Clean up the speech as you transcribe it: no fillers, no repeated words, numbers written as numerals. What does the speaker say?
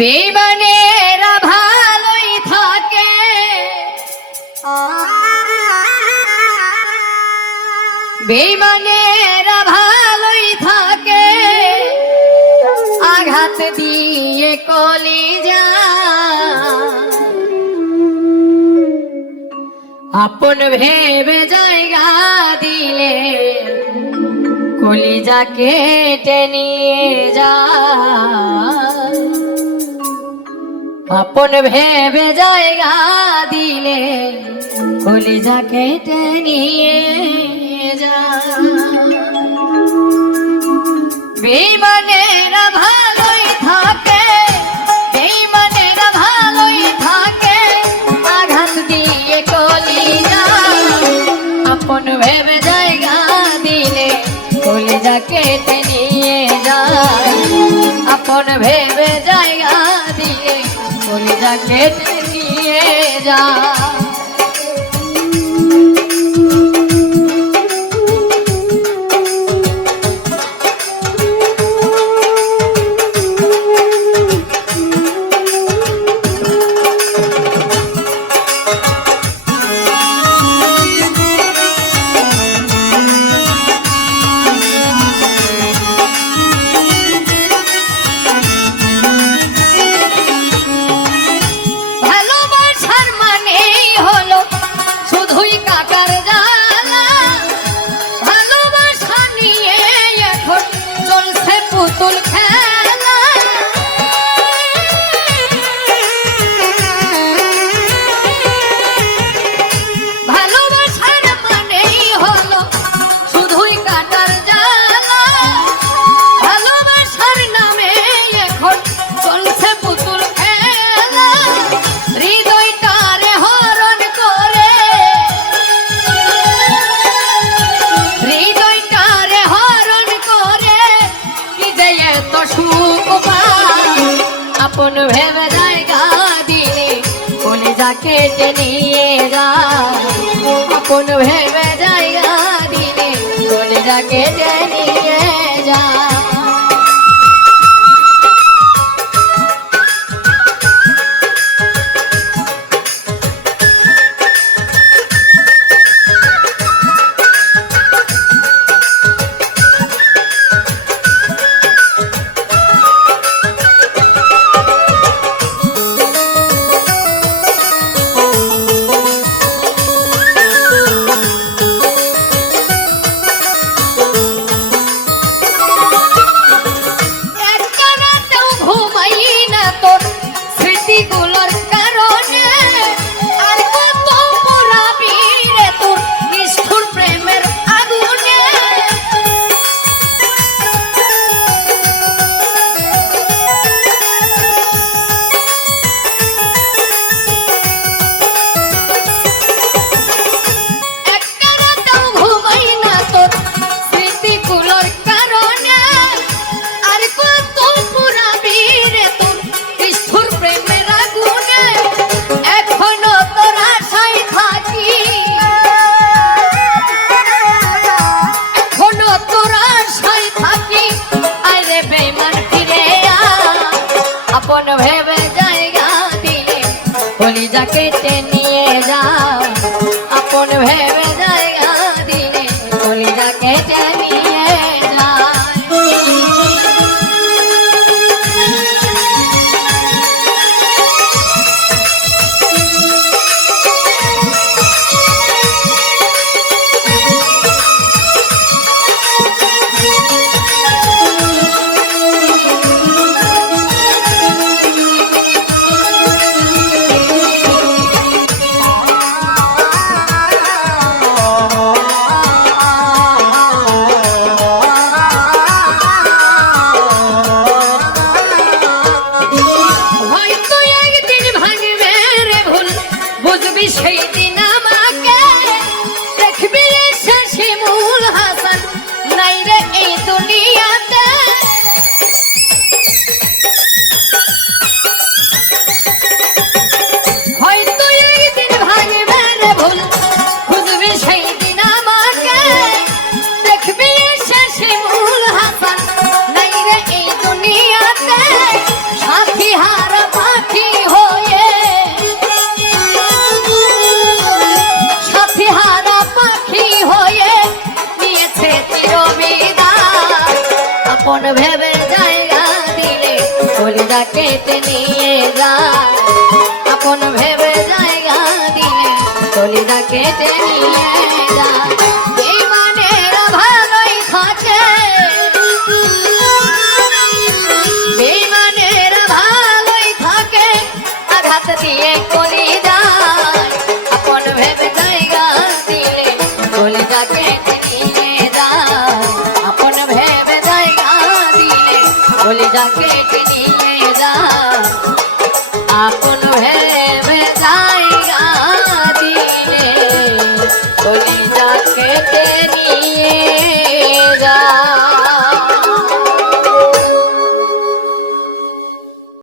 বেঈমানেরা ভালোই থাকে, বেঈমানেরা ভালোই থাকে, আঘাত দিয়ে কলিজা আপন ভেবে জায়গা দিলে কলিজা কেটে নিয়ে যায়। আপন ভেবে জায়গা দিলে কলিজা কেটে নিয়ে যায়। বেঈমানেরা ভালোই থাকে, বেঈমানেরা ভালোই থাকে, আঘাত দিয়ে কলিজা আপন ভেবে জায়গা দিলে কলিজা কেটে নিয়ে যায়। আপন ভেবে জায়গা দিয়ে কলিজা কেটে নিয়ে যায়। আপন ভেবে জায়গা দিলে কলিজা কেটে নিয়ে যায়। আপন ভেবে জায়গা দিলে কলিজা কেটে নিয়ে যায়। আপন ভেবে জায়গা দিলে কলিজা কেটে নিয়ে যাও। আপন ভেবে জায়গা দিলে কলিজা কেটে নিয়ে যায়। আপন ভেবে জায়গা দিলে কলিজা কেটে নিয়ে যায় আপন ভেবে জায়গা দিলে কলিজা কেটে নিয়ে যায় বেঈমানেরা ভালোই থাকে বেঈমানেরা ভালোই থাকে আঘাত দিয়ে কলিজায় আপন ভেবে জায়গা দিলে কলিজা কেটে নিয়ে যায় আপন ভেবে জায়গা দিলে কলিজা কেটে নিয়ে যায় আপন ভেবে জায়গা দিলে কলিজা কেটে নিয়ে যায়।